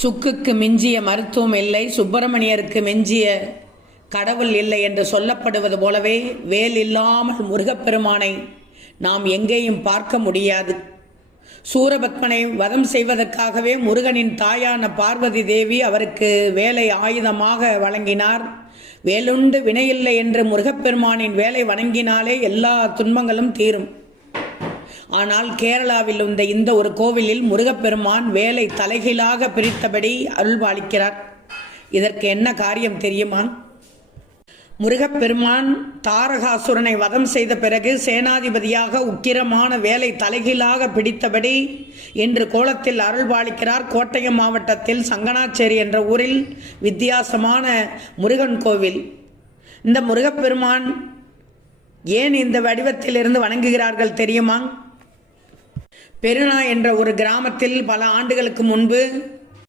சுக்குக்கு மிஞ்சிய மருத்துவம் இல்லை, சுப்பிரமணியருக்கு மிஞ்சிய கடவுள் இல்லை என்று சொல்லப்படுவது போலவே வேல் இல்லாமல் முருகப்பெருமானை நாம் எங்கேயும் பார்க்க முடியாது. சூரபத்மனை வதம் செய்வதற்காகவே முருகனின் தாயான பார்வதி தேவி அவருக்கு வேலை ஆயுதமாக வழங்கினார். வேலுண்டு வினையில்லை என்று முருகப்பெருமானின் வேலை வணங்கினாலே எல்லா துன்பங்களும் தீரும். ஆனால் கேரளாவில் உள்ள இந்த ஒரு கோவிலில் முருகப்பெருமான் வேலை தலைகீழாக பிரித்தபடி அருள்பாலிக்கிறார். இதற்கு என்ன காரியம் தெரியுமா? முருகப்பெருமான் தாரகாசுரனை வதம் செய்த பிறகு சேனாதிபதியாக உக்கிரமான வேலை தலைகீழாக பிடித்தபடி இன்று கோலத்தில் அருள்பாலிக்கிறார். கோட்டயம் மாவட்டத்தில் சங்கனாச்சேரி என்ற ஊரில் வித்தியாசமான முருகன் கோவில். இந்த முருகப்பெருமான் ஏன் இந்த வடிவத்தில் இருந்து வணங்குகிறார்கள் தெரியுமா? பெருநா என்ற ஒரு கிராமத்தில் பல ஆண்டுகளுக்கு முன்பு